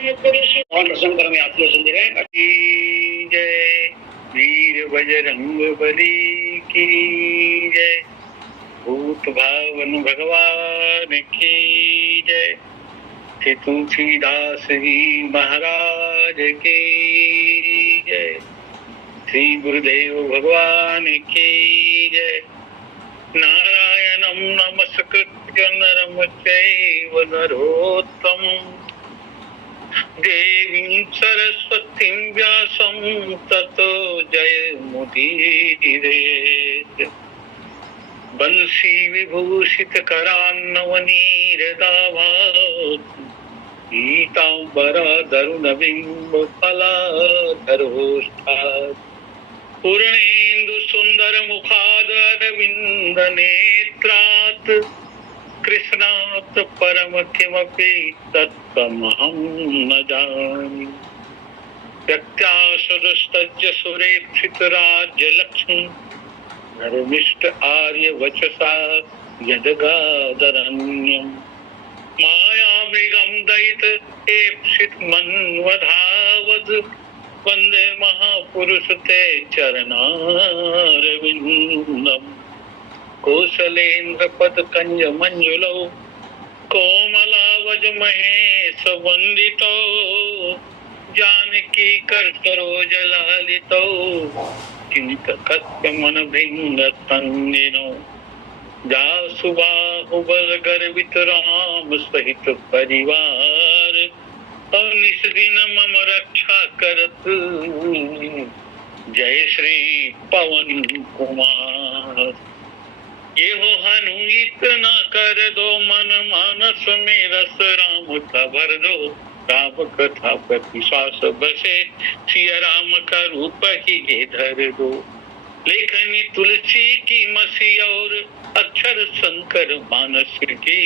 और प्रसन्न कर्म आत्म संजय अति जय वीर बजरंग बली की जय भूत भावन भगवान की जय श्री तुलसीदास जी महाराज की जय श्री गुरुदेव भगवान की जय नारायणं नमस्कृत्य नरं चैव नरोत्तमं देवीं सरस्वतीं व्यासं ततो जयमुदीरयेत् बंसी विभूषित करान्नवनीरदाभात् पीताम्बरधरुणबिम्ब फलाधरोष्ठात् पूर्णेन्दु सुंदर मुखादरविंद नेत्रात् कृष्णात् परम किमपि तत्त्वमहं न जाने प्रत्याशदस्तज्य सुरेक्षित राज्य लक्ष्मी धर्मिष्ठ आर्य वचसा यदगादरण्यम् माया मृगं दयित एप्सित मन्वधावद् वंदे महापुरुष ते चरणारविंदम कौशलेन्द्र पद कंज मंजुलौ कोमलावज महेश वंदितौ जानकी कर सरोज लालितौ चिंतकत्व मन भिंग तन्निनो जासुबाहुबल गर्वित राम सहित परिवार निस दिन मम रक्षा करत जय श्री पवन कुमार ये हो हनु इतना कर दो मन मानस में रस राम का भर दो राम कथा प्रतिश्वास बसे सिया राम का रूप ही ये धर दो लेखनी तुलसी की मसी और अक्षर शंकर मानस की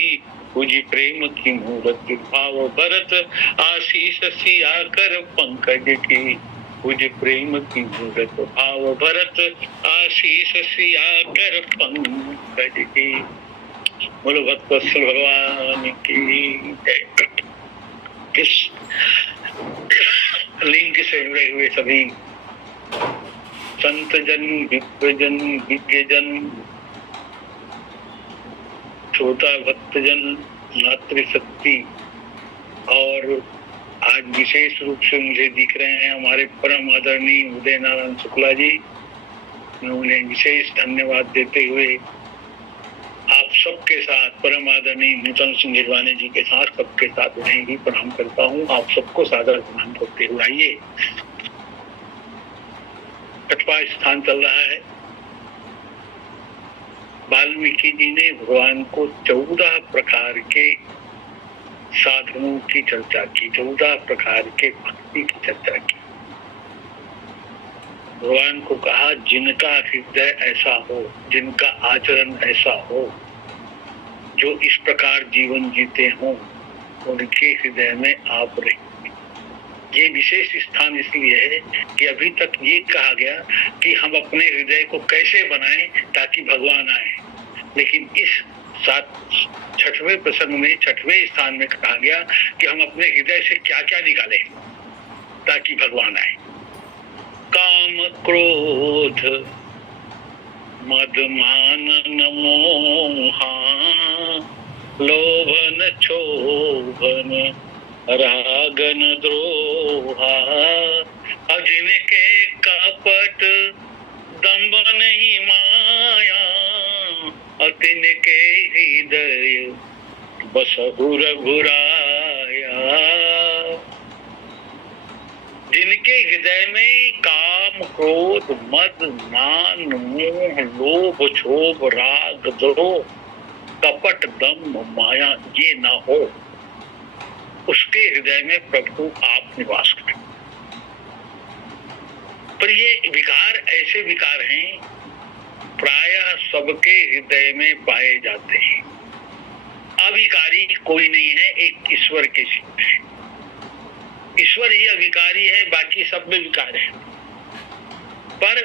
पूजी प्रेम की मूर्ति भाव भरत आशीष सिया कर पंकज की पूजी प्रेम की मूर्त भाव भरत आशीष सिया कर पंकज की बोलो भक्तवत्सल भगवान की जय। इस लिंग से जुड़े हुए सभी संत जन विप्रजन विज्ञजन छोटा भक्तजन मातृशक्ति और आज विशेष रूप से मुझे दिख रहे हैं हमारे परम आदरणीय उदय नारायण शुक्ला जी। उन्होंने विशेष धन्यवाद देते हुए आप सबके साथ परम आदरणीय नूतन सिंह गिरवाने जी के साथ सबके साथ उन्हें ही प्रणाम करता हूँ। आप सबको सादर प्रणाम करते हुए आइए छठवां स्थान चल रहा है। वाल्मीकि जी ने भगवान को 14 प्रकार के साधनों की चर्चा की, 14 प्रकार के भक्ति की चर्चा की। भगवान को कहा जिनका हृदय ऐसा हो, जिनका आचरण ऐसा हो, जो इस प्रकार जीवन जीते हों, उनके हृदय में आप रहें। ये विशेष स्थान इसलिए है कि अभी तक ये कहा गया कि हम अपने हृदय को कैसे बनाएं ताकि भगवान आए, लेकिन इस छठवें प्रसंग में छठवें स्थान में कहा गया कि हम अपने हृदय से क्या क्या निकालें ताकि भगवान आए। काम क्रोध मद मान मोहा लोभन क्षोभन रागन द्रोहा जिनके कपट दंभ नहीं माया तिनके हृदय बसहु रघुराया। जिनके हृदय में काम क्रोध मद मान मोह लोभ क्षोभ राग द्रोह कपट दंभ माया ये ना हो, उसके हृदय में प्रभु आप निवास करें। पर ये विकार ऐसे विकार हैं प्रायः सबके हृदय में पाए जाते हैं। अविकारी कोई नहीं है, एक ईश्वर के सिद्ध है। ईश्वर ही अविकारी है, बाकी सब में विकार है। पर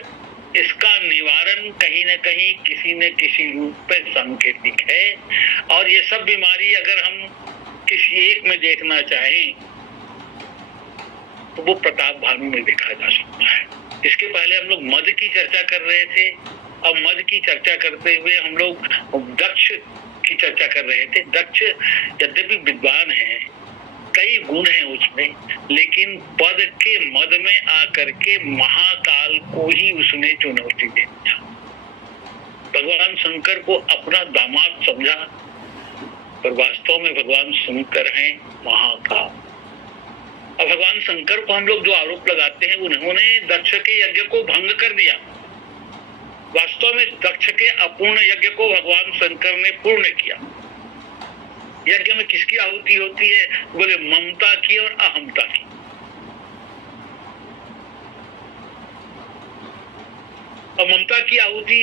इसका निवारण कहीं न कहीं किसी न किसी रूप में सांकेतिक है। और ये सब बीमारी अगर हम किसी एक में देखना चाहें तो वो प्रताप भानु में देखा जा सकता है। इसके पहले हम लोग मद की चर्चा कर रहे थे। अब मद की चर्चा करते हुए हम लोग दक्ष की चर्चा कर रहे थे। दक्ष यद्यपि विद्वान है, कई गुण हैं उसमें, लेकिन पद के मद में आकर के महाकाल को ही उसने चुनौती दी। भगवान शंकर को अपना दामाद समझा, पर वास्तव में भगवान शंकर हैं महाकाल। और भगवान शंकर को हम लोग जो आरोप लगाते हैं, उन्होंने दक्ष के यज्ञ को भंग कर दिया। वास्तव में दक्ष के अपूर्ण यज्ञ को भगवान शंकर ने पूर्ण किया। यज्ञ में किसकी आहुति होती है? बोले ममता की और अहमता की। और ममता की आहुति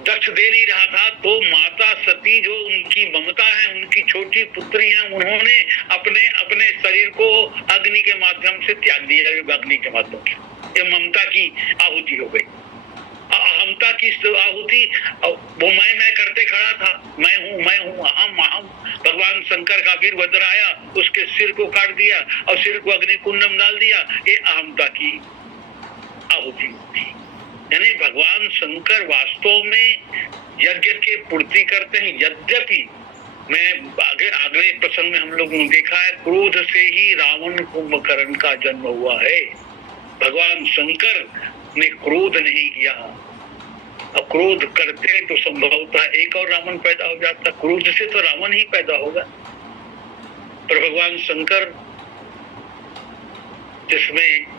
दक्ष दे नहीं रहा था, तो माता सती जो उनकी ममता है, उनकी छोटी पुत्री है, उन्होंने अपने अपने शरीर को अग्नि के माध्यम से त्याग दिया। अग्नि के माध्यम से ये ममता की आहुति हो गई। अहमता की आहुति, वो मैं करते खड़ा था, मैं हूँ, अहम। भगवान शंकर का वीर भद्र आया, उसके सिर को काट दिया और सिर को अग्नि कुंड में डाल दिया। ये अहमता की आहुति होती। यानी भगवान शंकर वास्तव में यज्ञ के पूर्ति करते हैं। यद्यपि मैं आगे प्रसंग में हम लोग ने देखा है, क्रोध से ही रावण कुंभकर्ण का जन्म हुआ है। भगवान शंकर ने क्रोध नहीं किया। अब क्रोध करते तो संभवतः एक और रावण पैदा हो जाता। क्रोध से तो रावण ही पैदा होगा। पर भगवान शंकर, जिसमें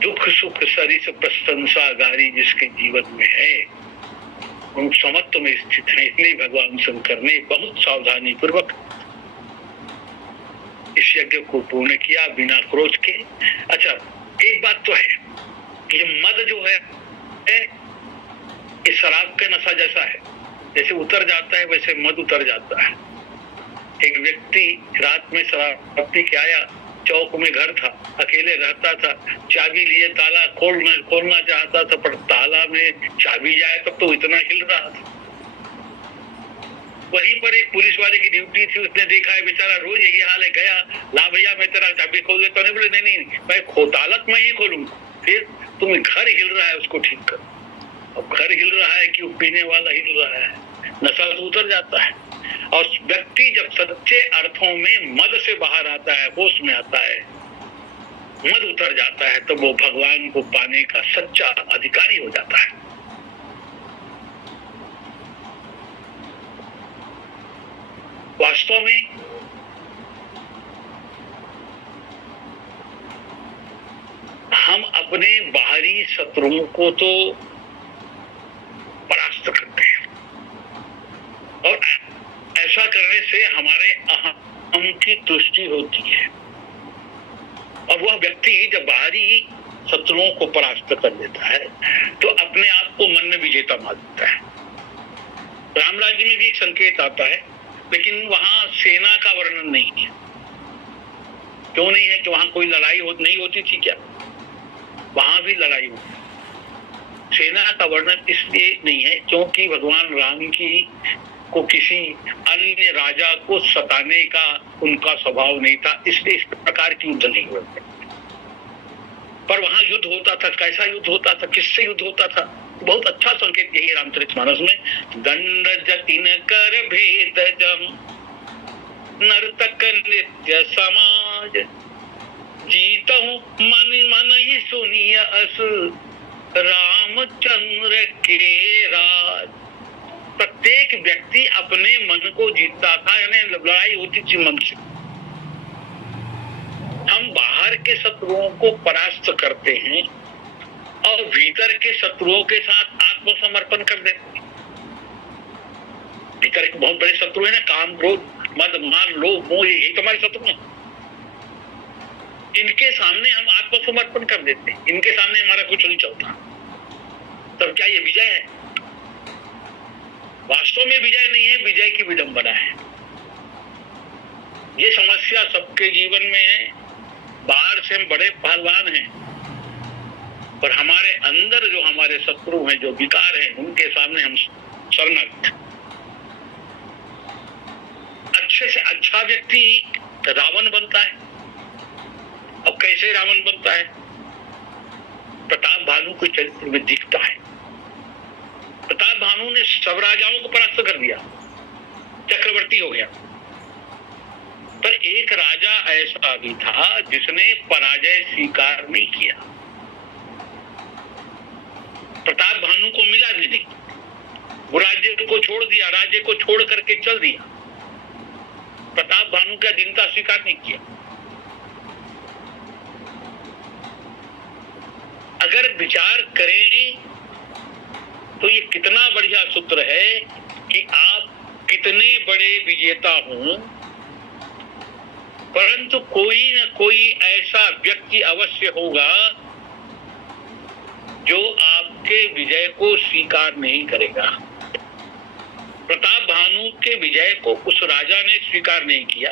दुख सुख सरिस प्रशंसा गारी जिसके जीवन में है, उन समत्व में स्थित है। इसलिए भगवान शंकर ने बहुत सावधानी पूर्वक इस यज्ञ को पूर्ण किया बिना क्रोध के। अच्छा, एक बात तो है, ये मद जो है ये शराब के नशा जैसा है। जैसे उतर जाता है वैसे मद उतर जाता है। एक व्यक्ति रात में शराब पी के आया, चौक में घर था, अकेले रहता था, चाबी लिए ताला खोलना चाहता था, पर ताला में चाबी जाए तब तो इतना हिल रहा था। वहीं पर एक पुलिस वाले की ड्यूटी थी, उसने देखा है बेचारा रोज यही हाल है, गया, ला भैया मैं तेरा चाबी खोल देता हूँ। बोले नहीं मैं तालक में ही खोलूंगा। फिर तुम घर हिल रहा है उसको ठीक कर। अब घर हिल रहा है कि पीने वाला हिल रहा है, नशा तो उतर जाता है। और व्यक्ति जब सच्चे अर्थों में मद से बाहर आता है, होश में आता है, मद उतर जाता है, तो वो भगवान को पाने का सच्चा अधिकारी हो जाता है। वास्तव में हम अपने बाहरी शत्रुओं को तो परास्त करते हैं, और ऐसा करने से हमारे अहम की तुष्टि होती है। और वह व्यक्ति जब बाहरी शत्रुओं को परास्त कर लेता है तो अपने आप को मन में विजेता मानता है। राम राज्य में भी एक संकेत आता है, लेकिन वहां सेना का वर्णन नहीं है। क्यों नहीं है? कि वहां कोई लड़ाई नहीं होती थी क्या? वहां भी लड़ाई होती। सेना का वर्णन इसलिए नहीं है क्योंकि भगवान राम की को किसी अन्य राजा को सताने का उनका स्वभाव नहीं था, इसलिए इस प्रकार की युद्ध नहीं होते। पर वहां युद्ध होता था। कैसा युद्ध होता था? किससे युद्ध होता था? बहुत अच्छा संकेत यही रामचरितमानस में, दंड जतिन कर भेद जम नर्तक नृत्य समाज जीतहु मन मन ही सुनिय अस रामचंद्र के राज। प्रत्येक व्यक्ति अपने मन को जीतता था, यानी लड़ाई होती थी मन से। हम बाहर के शत्रुओं को परास्त करते हैं और भीतर के शत्रुओं के साथ आत्मसमर्पण कर देते हैं। भीतर के बहुत बड़े शत्रु है ना, काम क्रोध मद मान लोभ मोह, यही तो हमारे शत्रु हैं। इनके सामने हम आत्मसमर्पण कर देते हैं, इनके सामने हमारा कुछ नहीं चलता। तब क्या ये विजय है? वास्तव में विजय नहीं है, विजय की विडंबना है। ये समस्या सबके जीवन में है। बाहर से हम बड़े पहलवान हैं, पर हमारे अंदर जो हमारे शत्रु हैं, जो विकार हैं, उनके सामने हम शरणागत। अच्छे से अच्छा व्यक्ति रावण बनता है, कैसे रावण बनता है? प्रताप भानु के चरित्र में दिखता है। प्रताप भानु ने सब राजाओं को परास्त कर दिया, चक्रवर्ती हो गया। पर एक राजा ऐसा भी था जिसने पराजय स्वीकार नहीं किया। प्रताप भानु को मिला भी नहीं, वो राज्य को छोड़ दिया, राज्य को छोड़ करके चल दिया। प्रताप भानु का दीनता स्वीकार नहीं किया। अगर विचार करें तो ये कितना बढ़िया सूत्र है कि आप कितने बड़े विजेता हों, परंतु कोई न कोई ऐसा व्यक्ति अवश्य होगा जो आपके विजय को स्वीकार नहीं करेगा। प्रताप भानु के विजय को उस राजा ने स्वीकार नहीं किया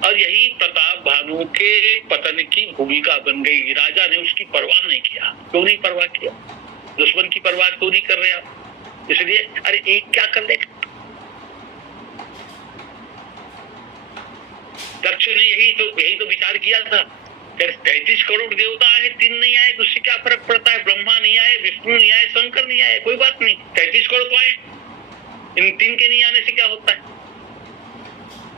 और यही प्रताप भानु के पतन की भूमिका बन गई। राजा ने उसकी परवाह नहीं किया। क्यों नहीं परवाह किया? दुश्मन की परवाह क्यों नहीं कर रहे आप? इसलिए अरे एक क्या कर लेगा। दक्ष ने यही तो विचार किया था। 33 करोड़ देवता है, 3 नहीं आए तो उससे क्या फर्क पड़ता है? ब्रह्मा नहीं आए, विष्णु नहीं आए, शंकर नहीं आए, कोई बात नहीं। 33 करोड़ तो आए, इन 3 के नहीं आने से क्या होता है?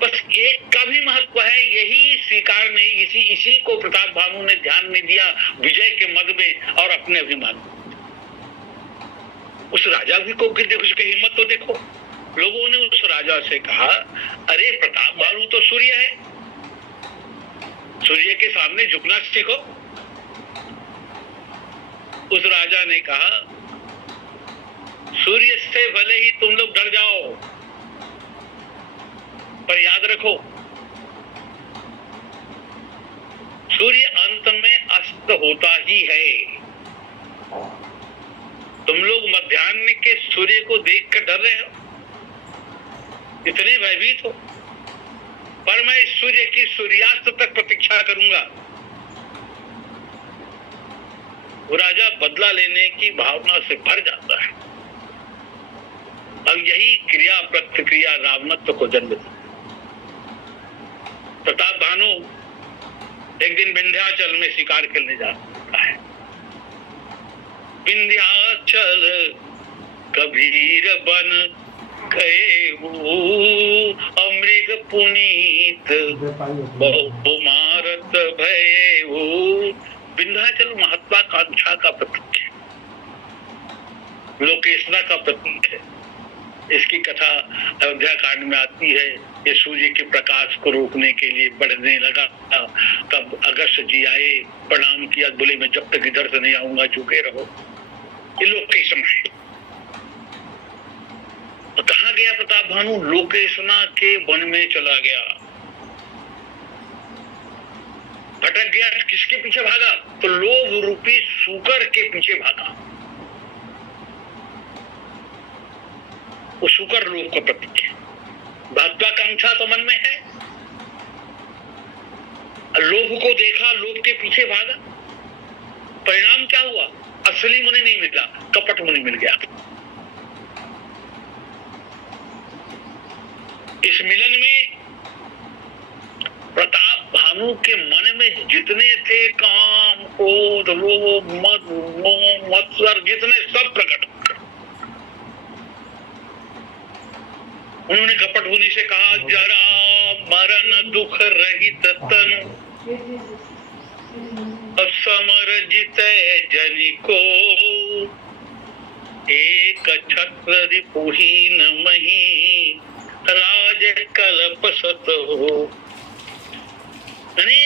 बस एक का भी महत्व है, यही स्वीकार नहीं, इसी को प्रताप भानु ने ध्यान नहीं दिया विजय के मद में और अपने अभिमान। उस राजा भी को उसकी हिम्मत तो देखो। लोगों ने उस राजा से कहा, अरे प्रताप भानु तो सूर्य है, सूर्य के सामने झुकना सीखो। उस राजा ने कहा, सूर्य से भले ही तुम लोग डर जाओ, पर याद रखो सूर्य अंत में अस्त होता ही है। तुम लोग मध्याह्न के सूर्य को देखकर डर रहे हो, इतने भयभीत हो, पर मैं सूर्य की सूर्यास्त तक प्रतीक्षा करूंगा। वो राजा बदला लेने की भावना से भर जाता है और यही क्रिया प्रतिक्रिया रावणत्व को जन्म देती। प्रताप भानु एक दिन विंध्याचल में शिकार खेलने जाता है। विंध्याचल कबीर बन गए अमृग पुनीत बहु मारत भय। विंध्याचल महत्वाकांक्षा का प्रतीक है, लोकेशना का प्रतीक है। इसकी कथा अयोध्या कांड में आती है। ये सूर्य के प्रकाश को रोकने के लिए बढ़ने लगा। तब अगस्त जी आए, प्रणाम किया, बोले मैं जब तक इधर से नहीं आऊंगा झुके रहो। ये लोकेशन है। तो कहाँ गया प्रताप भानु? लोकेशना के वन में चला गया, भटक गया। किसके पीछे भागा? तो लोभ रूपी सूकर के पीछे भागा। वो शुकर लोभ का प्रतीक है। महत्वाकांक्षा तो मन में है, लोभ को देखा, लोभ के पीछे भागा। परिणाम क्या हुआ? असली मुनि नहीं मिला, कपट मुनि मिल गया। इस मिलन में प्रताप भानु के मन में जितने थे काम, क्रोध, लोभ, मद, मोह, मत्सर, जितने सब प्रकट। उन्होंने कपट मुनि से कहा, जरा मरण दुख रहित तनु असमर जितै जनि को, एक छत्र रिपुहीन मही राज कल्प सत हो। यानी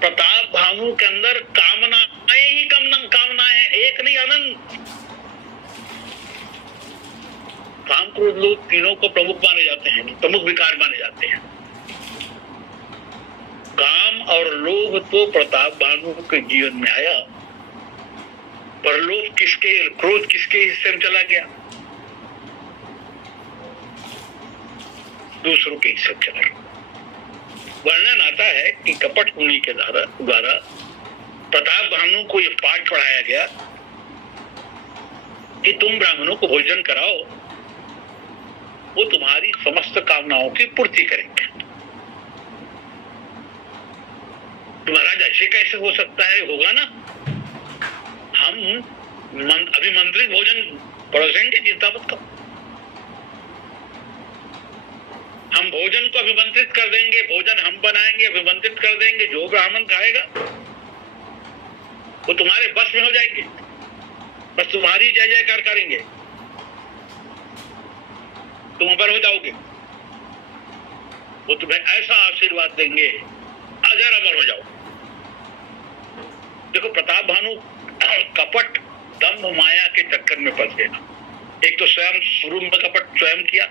प्रताप भानु के अंदर कामनाएं ही कामनाएं, एक नहीं अनंत। काम क्रोध लोग तीनों को प्रमुख माने जाते हैं, प्रमुख विकार माने जाते हैं। काम और लोभ तो प्रताप भानु के जीवन में आया, पर लोभ किसके, क्रोध किसके हिस्से में चला गया? दूसरों के हिस्से में चला गया। वर्णन आता है कि कपट मुनि के द्वारा प्रताप भानु को यह पाठ पढ़ाया गया कि तुम ब्राह्मणों को भोजन कराओ, वो तुम्हारी समस्त कामनाओं की पूर्ति करेंगे। तुम्हारा राजा ऐसे कैसे हो सकता है? होगा ना। हम अभिमंत्रित भोजन परोसेंगे, चिंता मत करो। हम भोजन को अभिमंत्रित कर देंगे, भोजन हम बनाएंगे, अभिमंत्रित कर देंगे। जो ब्राह्मण खाएगा वो तुम्हारे बस में हो जाएंगे, बस तुम्हारी जय जयकार करेंगे, तुम अमर हो जाओगे। वो तुम्हें ऐसा आशीर्वाद देंगे, अजर अमर हो जाओ। देखो प्रताप भानु कपट दम्भ माया के चक्कर में फंस गए। एक तो स्वयं शुरू में कपट स्वयं किया,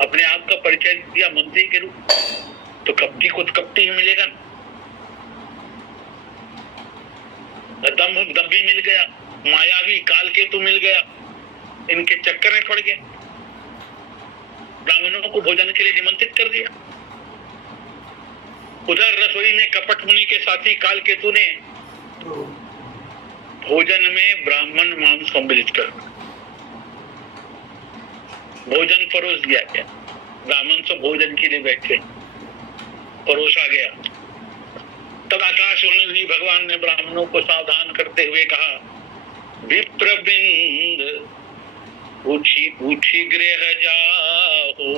अपने आप का परिचय दिया मंत्री के रूप, तो कपटी को तो कपटी ही मिलेगा। दम्भी मिल गया, मायावी काल केतु मिल गया, इनके चक्कर में पड़ गया। ब्राह्मणों को भोजन के लिए निमंत्रित कर दिया। उधर रसोई में कपट मुनि के साथी काल केतु ने भोजन में ब्राह्मण मांस सम्मिलित कर भोजन परोस दिया गया। ब्राह्मण सब भोजन के लिए बैठे, परोसा गया। तब आकाशवाणी हुई, भगवान ने ब्राह्मणों को सावधान करते हुए कहा, विप्रबिंद पूछी पूछी गृह जाओ,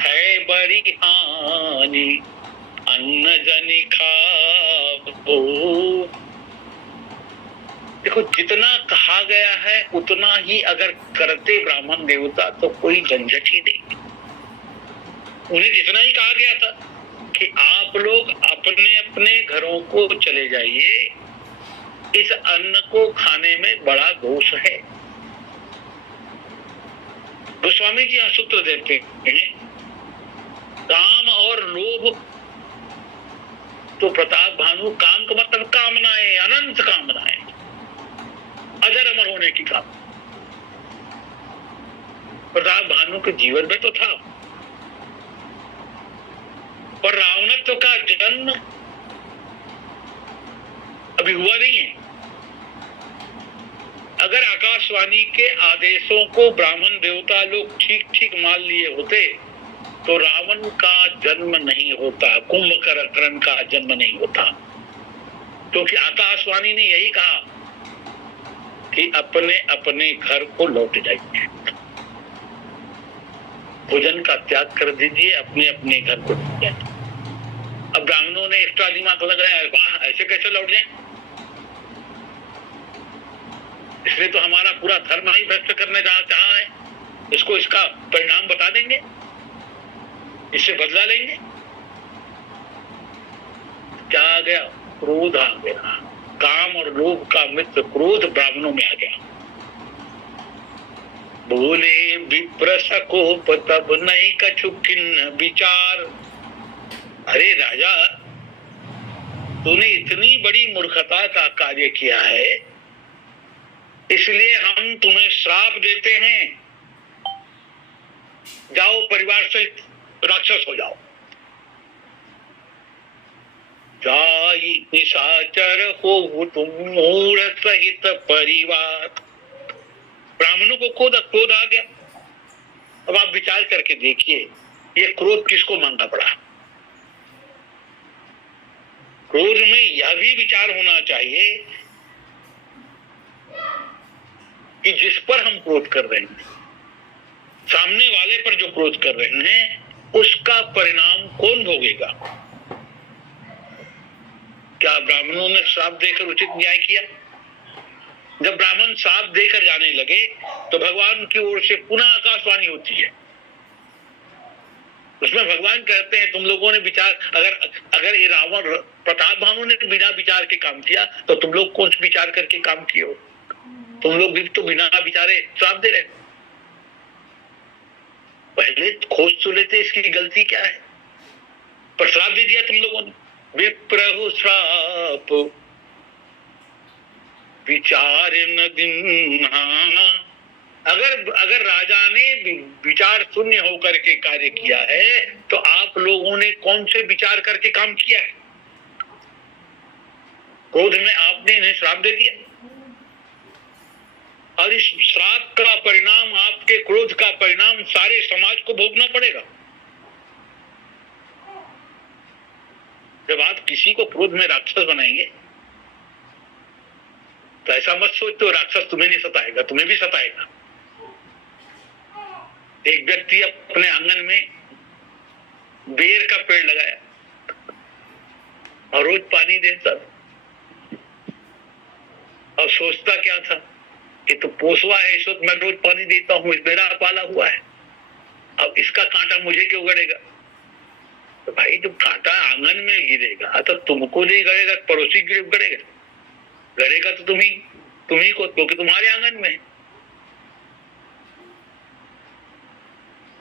है बड़ी हानि अन्न जनि खाओ। देखो जितना कहा गया है उतना ही अगर करते ब्राह्मण देवता तो कोई झंझट ही नहीं। उन्हें जितना ही कहा गया था कि आप लोग अपने अपने घरों को चले जाइए, इस अन्न को खाने में बड़ा दोष है। गोस्वामी जी यहाँ सूत्र देते हैं, काम और लोभ, तो प्रताप भानु काम का मतलब कामनाएं, अनंत कामनाएं, अजर अमर होने की काम प्रताप भानु के जीवन में तो था। पर रावणत्व का जन्म अभी हुआ नहीं है। अगर आकाशवाणी के आदेशों को ब्राह्मण देवता लोग ठीक ठीक मान लिए होते तो रावण का जन्म नहीं होता, कुंभकर्ण का जन्म नहीं होता। क्योंकि आकाशवाणी ने यही कहा कि अपने अपने घर को लौट जाइए, भोजन का त्याग कर दीजिए, अपने अपने घर को लौट जाइए। अब ब्राह्मणों ने एक्स्ट्रा दिमाग लगाया, वाह ऐसे कैसे लौट जाए, इसलिए तो हमारा पूरा धर्म ही भ्रष्ट करने चाहा है, इसको इसका परिणाम बता देंगे, इससे बदला लेंगे। क्या आ गया? क्रोध आ गया। काम और लोभ का मित्र क्रोध ब्राह्मणों में आ गया। बोले विप्र सकोप तब नहीं कछु किन्न विचार। अरे राजा, तूने इतनी बड़ी मूर्खता का कार्य किया है, इसलिए हम तुम्हें श्राप देते हैं, जाओ परिवार से राक्षस हो जाओ। जाई निशाचर हो तुम मूढ़ सहित परिवार। ब्राह्मणों को क्रोध आ गया। अब आप विचार करके देखिए, ये क्रोध किसको मांगा पड़ा? क्रोध में यह भी विचार होना चाहिए कि जिस पर हम क्रोध कर रहे हैं, सामने वाले पर जो क्रोध कर रहे हैं, उसका परिणाम कौन भोगेगा? क्या ब्राह्मणों ने श्राप देकर उचित न्याय किया? जब ब्राह्मण श्राप देकर जाने लगे तो भगवान की ओर से पुनः आकाशवाणी होती है। उसमें भगवान कहते हैं, तुम लोगों ने विचार, अगर ये रावण प्रताप भानु ने बिना विचार के काम किया तो तुम लोग कौन सा विचार करके काम किए हो? तुम लोग भी तो बिना विचारे श्राप दे रहे। पहले खोज तो लेते इसकी गलती क्या है, पर श्राप दे दिया तुम लोगों ने। विप्रहु श्राप विचार न दिन्हा। अगर राजा ने विचार शून्य होकर के कार्य किया है तो आप लोगों ने कौन से विचार करके काम किया है? क्रोध में आपने इन्हें श्राप दे दिया, और इस श्राप का परिणाम, आपके क्रोध का परिणाम सारे समाज को भोगना पड़ेगा। जब आप किसी को क्रोध में राक्षस बनाएंगे तो ऐसा मत सोचो राक्षस तुम्हें नहीं सताएगा, तुम्हें भी सताएगा। एक व्यक्ति अपने आंगन में बेर का पेड़ लगाया और रोज पानी देता और सोचता क्या था कि तो पोसवा है, इस वक्त मैं रोज पानी देता हूं, मेरा पाला हुआ है, अब इसका कांटा मुझे क्यों गड़ेगा? तो भाई जब कांटा आंगन में गिरेगा तो तुमको नहीं गड़ेगा, पड़ोसी गड़ेगा, गड़ेगा तो तुम्ही को, क्योंकि तुम्हारे आंगन में है।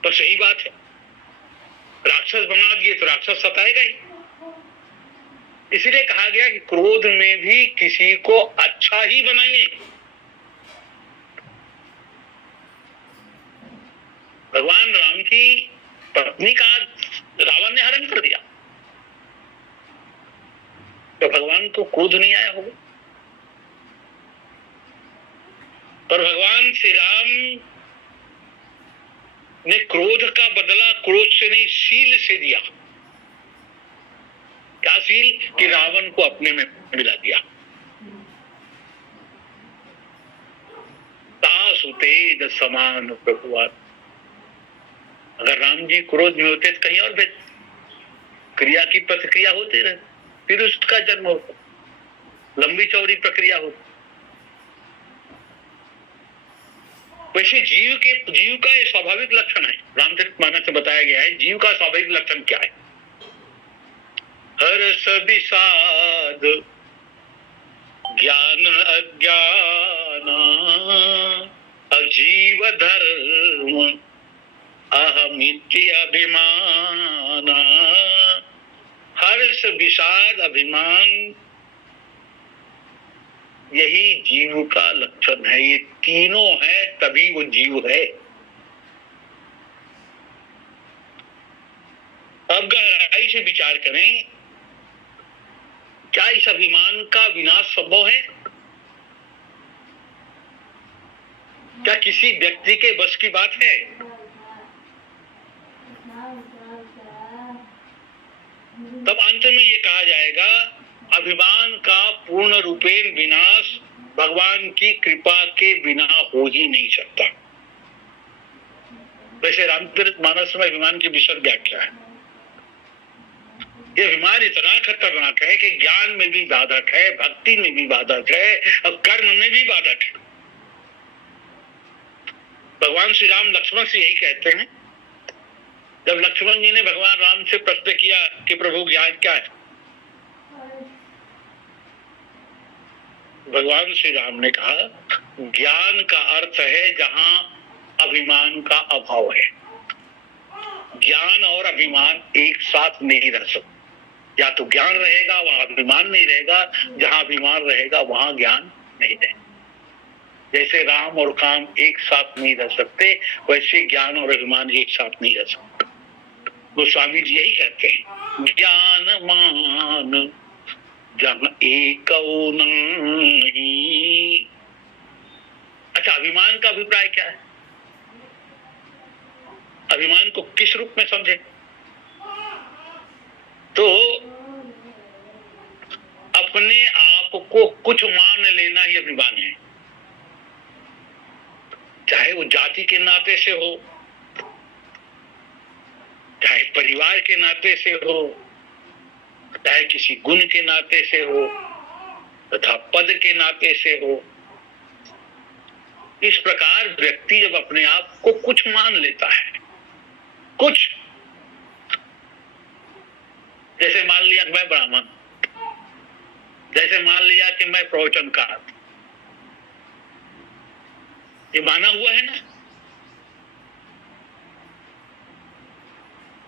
तो सही बात है, राक्षस बना दिए तो राक्षस सताएगा ही। इसलिए कहा गया कि क्रोध में भी किसी को अच्छा ही बनाइए। भगवान राम की पत्नी का रावण ने हरण कर दिया तो भगवान को क्रोध नहीं आया होगा, पर भगवान श्री राम ने क्रोध का बदला क्रोध से नहीं शील से दिया। क्या शील? कि रावण को अपने में मिला दिया। तासु तेज समान प्रभुवाद। अगर राम जी क्रोध में होते तो कहीं और भेज, क्रिया की प्रतिक्रिया होती रहे, फिर उसका जन्म होता, लंबी चौड़ी प्रक्रिया होती। वैसे जीव का ये स्वाभाविक लक्षण है, रामचरितमानस में बताया गया है जीव का स्वाभाविक लक्षण क्या है। हर्ष विषाद ज्ञान अज्ञान अजीव धर्म अहमिति अभिमान। हर्ष विषाद अभिमान यही जीव का लक्षण है। ये तीनों है तभी वो जीव है। अब गहराई से विचार करें, क्या इस अभिमान का विनाश संभव है? क्या किसी व्यक्ति के बस की बात है? तब अंत में ये कहा जाएगा अभिमान का पूर्ण रूपेण विनाश भगवान की कृपा के बिना हो ही नहीं सकता। वैसे रामचरितमानस में अभिमान की विशद व्याख्या है। ये अभिमान इतना खतरनाक है कि ज्ञान में भी बाधक है, भक्ति में भी बाधक है और कर्म में भी बाधक है। भगवान श्री राम लक्ष्मण से यही कहते हैं। जब लक्ष्मण जी ने भगवान राम से प्रश्न किया कि प्रभु ज्ञान क्या है, भगवान श्री राम ने कहा ज्ञान का अर्थ है जहां अभिमान का अभाव है। ज्ञान और अभिमान एक साथ नहीं रह सकते। या तो ज्ञान रहेगा वहां अभिमान नहीं रहेगा, जहां अभिमान रहेगा वहां ज्ञान नहीं रहेगा। जैसे राम और काम एक साथ नहीं रह सकते, वैसे ज्ञान और अभिमान एक साथ नहीं रह सकते। गोस्वामी जी यही कहते हैं ज्ञान मान जन एक नहीं। अच्छा, अभिमान का अभिप्राय क्या है? अभिमान को किस रूप में समझे? तो अपने आप को कुछ मान लेना ही अभिमान है। चाहे वो जाति के नाते से हो, चाहे परिवार के नाते से हो, चाहे किसी गुण के नाते से हो तथा पद के नाते से हो। इस प्रकार व्यक्ति जब अपने आप को कुछ मान लेता है, कुछ, जैसे मान लिया कि मैं ब्राह्मण, जैसे मान लिया कि मैं प्रवचनकार, ये माना हुआ है ना।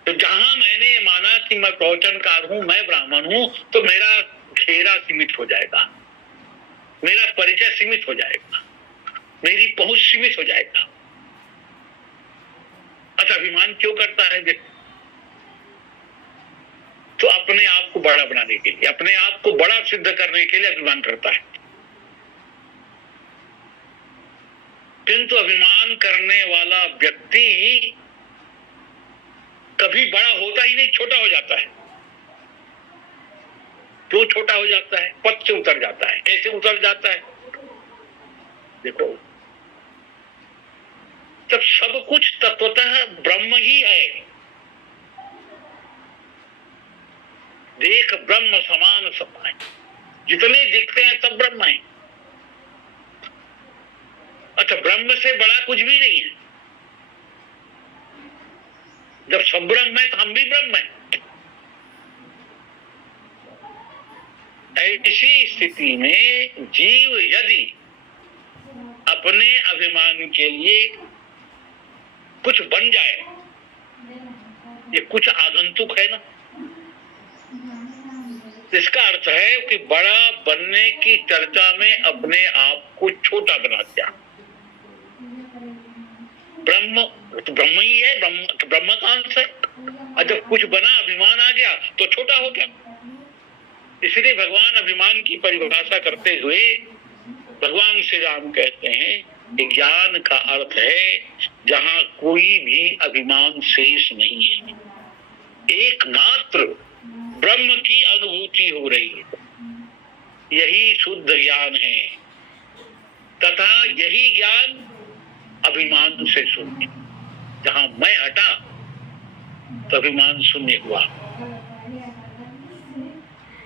तो जहां मैंने ये माना कि मैं प्रवचनकार हूं, मैं ब्राह्मण हूं, तो मेरा घेरा सीमित हो जाएगा, मेरा परिचय सीमित हो जाएगा, मेरी पहुंच सीमित हो जाएगा। अच्छा, अभिमान क्यों करता है व्यक्ति? तो अपने आप को बड़ा बनाने के लिए, अपने आप को बड़ा सिद्ध करने के लिए अभिमान करता है। किंतु अभिमान करने वाला व्यक्ति कभी बड़ा होता ही नहीं, छोटा हो जाता है। छोटा हो जाता है, पद से उतर जाता है। कैसे उतर जाता है? देखो, जब सब कुछ तत्वतः ब्रह्म ही है, देख ब्रह्म समान सब है, जितने दिखते हैं सब ब्रह्म है। अच्छा, ब्रह्म से बड़ा कुछ भी नहीं है। जब सब ब्रह्म है तो हम भी ब्रह्म हैं। ऐसी स्थिति में जीव यदि अपने अभिमान के लिए कुछ बन जाए, ये कुछ आगंतुक है ना, इसका अर्थ है कि बड़ा बनने की चर्चा में अपने आप को छोटा बना दिया। ब्रह्म तो ब्रह्म ही है, ब्रह्म का अंश है, और जब कुछ बना, अभिमान आ गया तो छोटा हो गया। इसलिए भगवान अभिमान की परिभाषा करते हुए भगवान श्री राम कहते हैं कि ज्ञान का अर्थ है जहां कोई भी अभिमान शेष नहीं है, एकमात्र ब्रह्म की अनुभूति हो रही है, यही शुद्ध ज्ञान है। तथा यही ज्ञान अभिमान से शून्य। जहां मैं हटा तो अभिमान शून्य हुआ।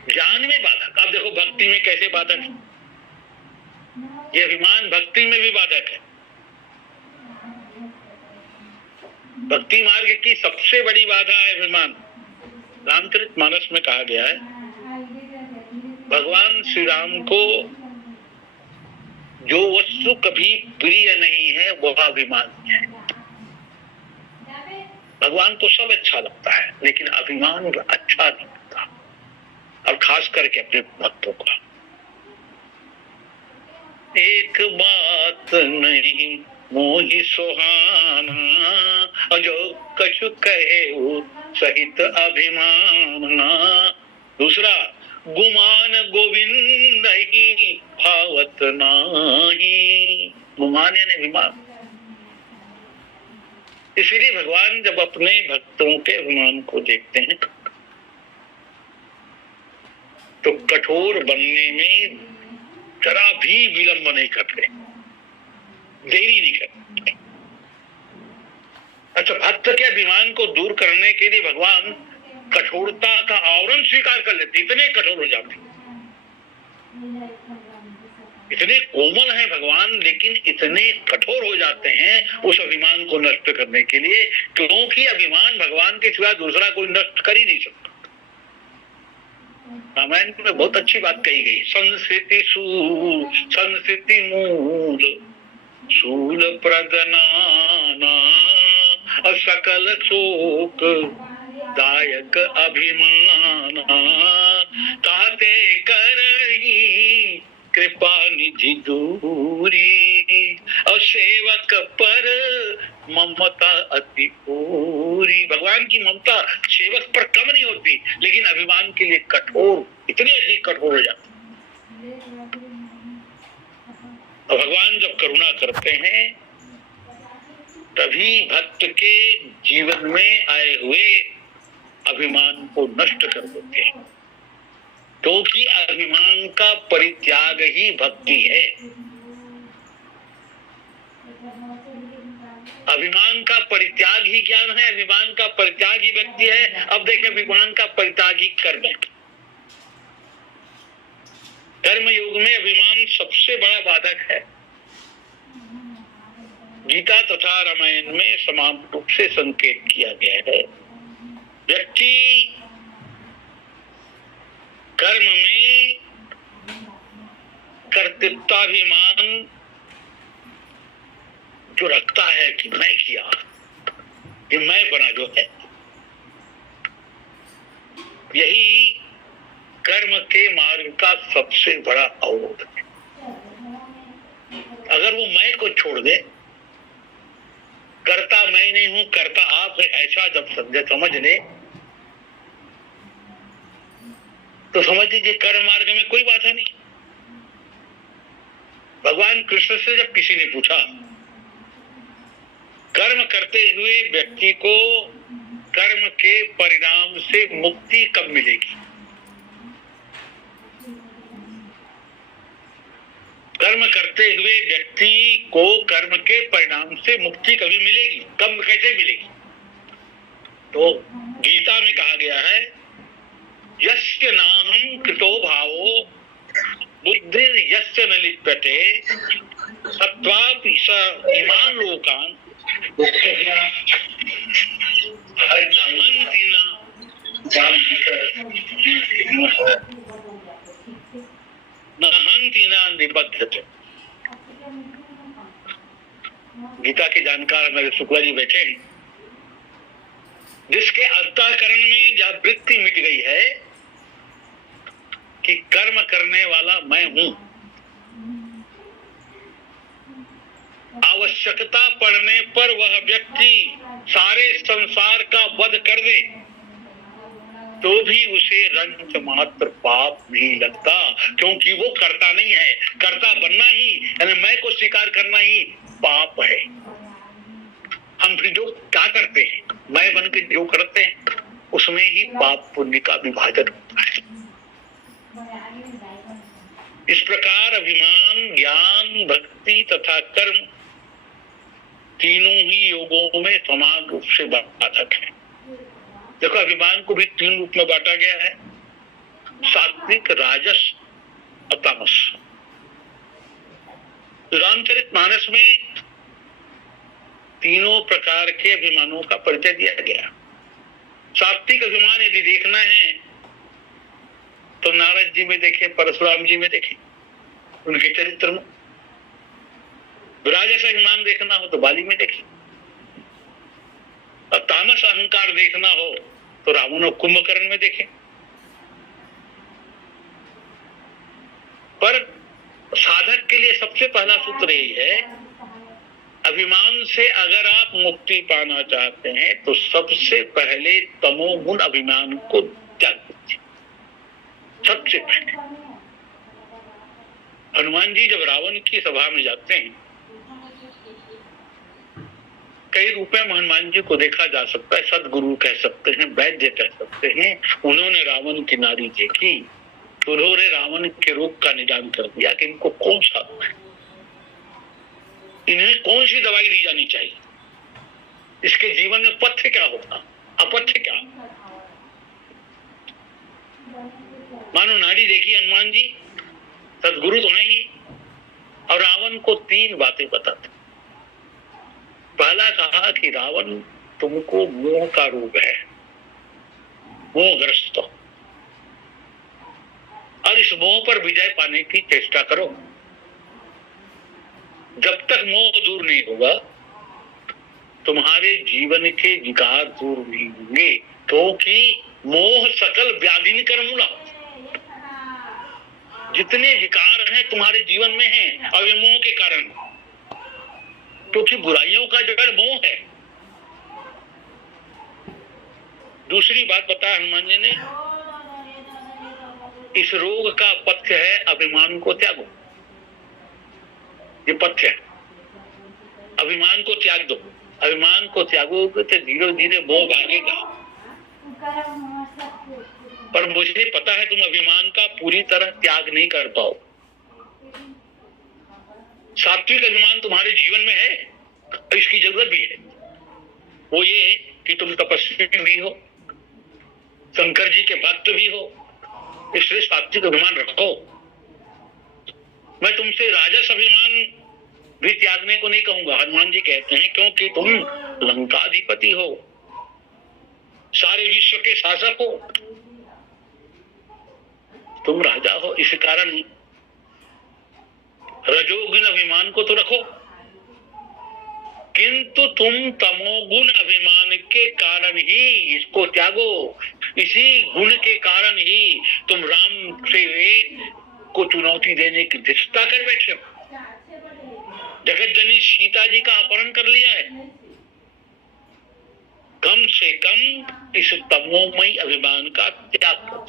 ज्ञान में बाधक, आप देखो भक्ति में कैसे बाधक है, ये अभिमान भक्ति में भी बाधक है। भक्ति मार्ग की सबसे बड़ी बाधा है अभिमान। रामचरितमानस में कहा गया है, भगवान श्री राम को जो वस्तु कभी प्रिय नहीं है वह अभिमान है। भगवान को सब अच्छा लगता है, लेकिन अभिमान अच्छा नहीं लगता, और खास करके अपने भक्तों का। एक बात नहीं मोहि सुहाना, जो कछु कहे वो सहित अभिमाना। दूसरा, गुमान गोविंद ही भावत नाही, गुमान यानी अभिमान। इसलिए भगवान जब अपने भक्तों के अभिमान को देखते हैं तो कठोर बनने में जरा भी विलंब नहीं करते, देरी नहीं करते। अच्छा, भक्त के अभिमान को दूर करने के लिए भगवान कठोरता का आवरण स्वीकार कर लेते, इतने कठोर हो जाते, इतने कोमल हैं भगवान, लेकिन इतने कठोर हो जाते हैं उस अभिमान को नष्ट करने के लिए, क्योंकि अभिमान भगवान के सिवा दूसरा कोई नष्ट कर ही नहीं सकता। रामायण में बहुत अच्छी बात कही गई, संस्कृति मूल शूल प्रदनाना, सकल शोक दायक अभिमान, ताते करही कृपा निधि दूरी, और सेवक पर ममता अति पूरी। भगवान की ममता सेवक पर कम नहीं होती, लेकिन अभिमान के लिए कठोर, इतनी अधिक कठोर हो जाती। और भगवान जब करुणा करते हैं तभी भक्त के जीवन में आए हुए अभिमान को नष्ट कर देते हैं, क्योंकि अभिमान का परित्याग ही भक्ति है। अभिमान का परित्याग ही ज्ञान है, अभिमान का परित्याग ही भक्ति है। अब देखें, अभिमान का परित्याग ही कर्म है। कर्म योग में अभिमान सबसे बड़ा बाधक है। गीता तथा रामायण में समान रूप से संकेत किया गया है, व्यक्ति कर्म में कर्तृत्वाभिमान जो रखता है कि मैं किया, कि मैं बना जो है, यही कर्म के मार्ग का सबसे बड़ा अवरोध है। अगर वो मैं को छोड़ दे, करता मैं नहीं हूं, करता आप है, ऐसा जब समझ ले तो समझ लीजिए कर्म मार्ग में कोई बाधा नहीं। भगवान कृष्ण से जब किसी ने पूछा, कर्म करते हुए व्यक्ति को कर्म के परिणाम से मुक्ति कब मिलेगी, कर्म करते हुए व्यक्ति को कर्म के परिणाम से मुक्ति कभी मिलेगी? कब, कैसे मिलेगी? तो गीता में कहा गया है, यस्य नाहं कृतो भावो बुद्धिर यस्य न लिप्यते सत्वापि स इमान् लोकान् न हन्ति न निबध्यते। गीता के जानकार मेरे शुक्ला जी बैठे हैं, जिसके अंतःकरण में यह वृत्ति मिट गई है कि कर्म करने वाला मैं हूं, आवश्यकता पड़ने पर वह व्यक्ति सारे संसार का वध कर दे तो भी उसे रंच मात्र पाप नहीं लगता, क्योंकि वो करता नहीं है। करता बनना ही, यानी मैं को स्वीकार करना ही पाप है। हम फिर जो क्या करते हैं, मैं बन के जो करते हैं, उसमें ही पाप पुण्य का विभाजन होता है। इस प्रकार अभिमान, ज्ञान, भक्ति तथा कर्म तीनों ही योगों में समान रूप से बाधक है। देखो, अभिमान को भी तीन रूप में बांटा गया है, सात्विक, राजस और तामस। रामचरितमानस में तीनों प्रकार के अभिमानों का परिचय दिया गया। सात्विक अभिमान यदि देखना है तो नारद जी में देखें, परशुराम जी में देखें, उनके चरित्र में। राजस अभिमान देखना हो तो बाली में देखें, और तामस अहंकार देखना हो तो रावण और कुंभकर्ण में देखें। पर साधक के लिए सबसे पहला सूत्र यही है, अभिमान से अगर आप मुक्ति पाना चाहते हैं तो सबसे पहले तमोगुण अभिमान को त्याग दीजिए। सबसे पहले हनुमान जी जब रावण की सभा में जाते हैं, कई रूप में हनुमान जी को देखा जा सकता है। सदगुरु कह सकते हैं, वैद्य कह सकते हैं। उन्होंने रावण की नारी देखी, उन्होंने रावण के रोग का निदान कर दिया कि इनको कौन सा, इन्हें कौन सी दवाई दी जानी चाहिए, इसके जीवन में पथ्य क्या होगा, अपथ्य क्या। मानो नाड़ी देखी हनुमान जी, सदगुरु तो नहीं, और रावण को तीन बातें बताते। पहला कहा कि रावण, तुमको मोह का रोग है, मोहग्रस्त, और इस मोह पर विजय पाने की चेष्टा करो। जब तक मोह दूर नहीं होगा तुम्हारे जीवन के विकार दूर नहीं होंगे, क्योंकि मोह सकल व्याधि कर मूला। जितने विकार हैं तुम्हारे जीवन में हैं, और ये मोह के कारण, क्योंकि बुराइयों का जड़ मोह है। दूसरी बात बताया हनुमान जी ने, इस रोग का पथ्य है अभिमान को त्यागो। ये पथ्य है, अभिमान को त्याग दो। अभिमान को त्यागोगे तो धीरे धीरे मोह भागेगा। पर मुझे पता है तुम अभिमान का पूरी तरह त्याग नहीं कर पाओ। सात्विक अभिमान तुम्हारे जीवन में है, इसकी जरूरत भी है। वो ये कि तुम तपस्वी भी हो, शंकर जी के भक्त भी हो, इसलिए सात्विक अभिमान रखो। मैं तुमसे राजस अभिमान भी त्यागने को नहीं कहूंगा। हनुमान जी कहते हैं क्योंकि तुम लंकाधिपति हो, सारे विश्व के शासक हो, तुम राजा हो, इस कारण रजोगुण अभिमान को तो रखो, किंतु तुम तमोगुण अभिमान के कारण ही इसको त्यागो। इसी गुण के कारण ही तुम राम से को चुनौती देने की धृष्टता कर बैठे हो। जगत जननी सीता जी का अपहरण कर लिया है। कम से कम इस तमोमयी अभिमान का त्याग करो।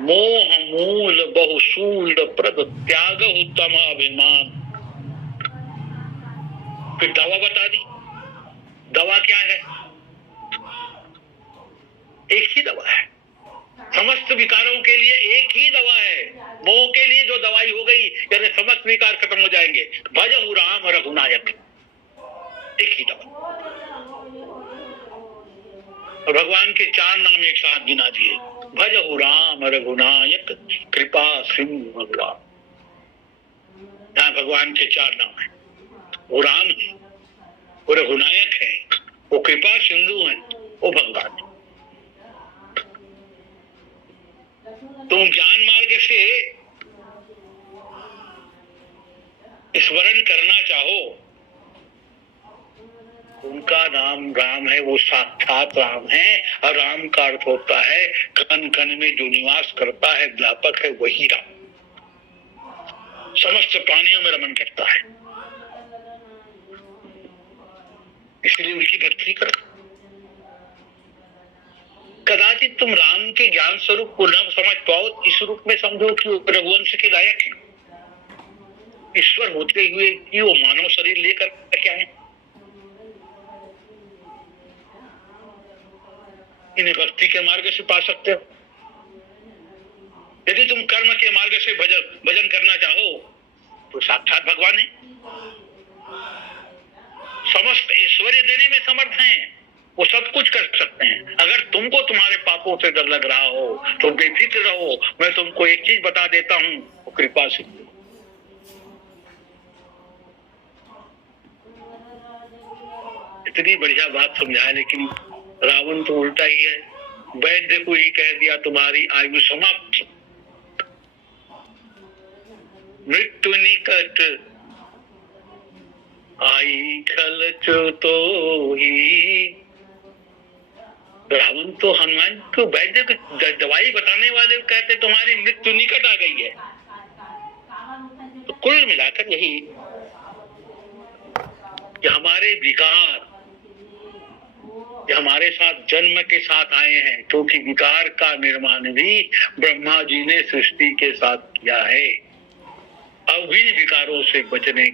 मोह मूल बहुशूल प्रद त्याग उत्तम अभिमान। फिर दवा बता दी। दवा क्या है? एक ही दवा है, समस्त विकारों के लिए एक ही दवा है। मोह के लिए जो दवाई हो गई, यानी समस्त विकार खत्म हो जाएंगे, भजहु राम रघुनायक, एक ही दवा। भगवान के 4 नाम एक साथ गिना दिए, भजहु राम रघुनायक कृपा सिंधु भगवान। यहाँ भगवान के 4 नाम है, वो राम है, वो रघुनायक है, वो कृपा सिंधु है, वो भगवान है। तुम ज्ञान मार्ग से स्मरण करना चाहो, उनका नाम राम है, वो साक्षात राम है। और राम का अर्थ होता है कण कण में जो निवास करता है, व्यापक है, वही राम समस्त प्राणियों में रमन करता है। इसलिए उनकी भक्ति करो। कदाचित तुम राम के ज्ञान स्वरूप को न समझ पाओ, इस रूप में समझो कि वो रघुवंश के लायक है, ईश्वर होते हुए कि वो मानव शरीर लेकर क्या है। इन्हें भक्ति के मार्ग से पा सकते हो। यदि तुम कर्म के मार्ग से भजन करना चाहो तो साक्षात भगवान है, समस्त ऐश्वर्य देने में समर्थ हैं, वो सब कुछ कर सकते हैं। अगर तुमको तुम्हारे पापों से डर लग रहा हो तो बेफिक्र रहो, मैं तुमको एक चीज बता देता हूँ, वो कृपा से। इतनी बढ़िया बात समझाया, लेकिन रावण तो उल्टा ही है। वैद्य को ही कह दिया तुम्हारी आयु समाप्त, मृत्यु निकट आई खल तो ही। रावण तो हनुमान को वैद्य को दवाई बताने वाले कहते तुम्हारी मृत्यु निकट आ गई है। तो कुल मिलाकर यही कि हमारे विकार हमारे साथ जन्म के साथ आए हैं, क्योंकि विकार का निर्माण भी ब्रह्मा जी ने सृष्टि के साथ किया है। अब इन विकारों से बचने